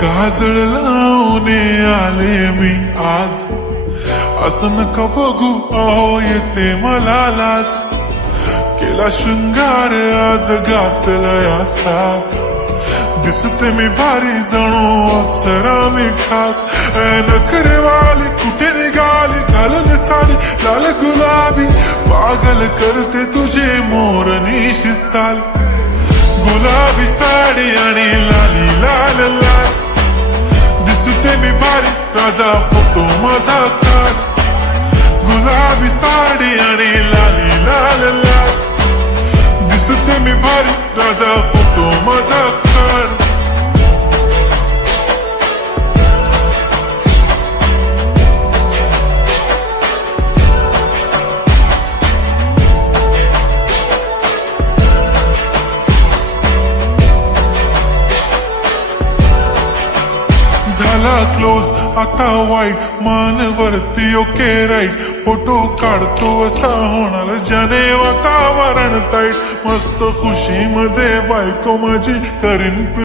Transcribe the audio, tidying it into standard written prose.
काजळ लावून आले मी आज, असं नका बघू अहो येते मला लाज. केला शृंगार आज घातलाय असाच, दिसते मी भारी जणू अप्सरा मी खास. नखरेवाली कुठे निघाली घालून साडी लाल गुलाबी, पागल करते तुझे मोरनीशी चाल. गुलाबी साडी आणि लाली लाल लाल, दिसते मी भारी राजा फोटो माझा काढ. गुलाबी साडी आणि लाली लाल लाल, दिसते मी भारी राजा फोटो माझा काढ. झाला क्लोज आता वाईट मानवरती ओके राईट, फोटो काढतो असा होणार ज्याने वातावरण ताईट. मस्त खुशी मध्ये बायको माझी करीन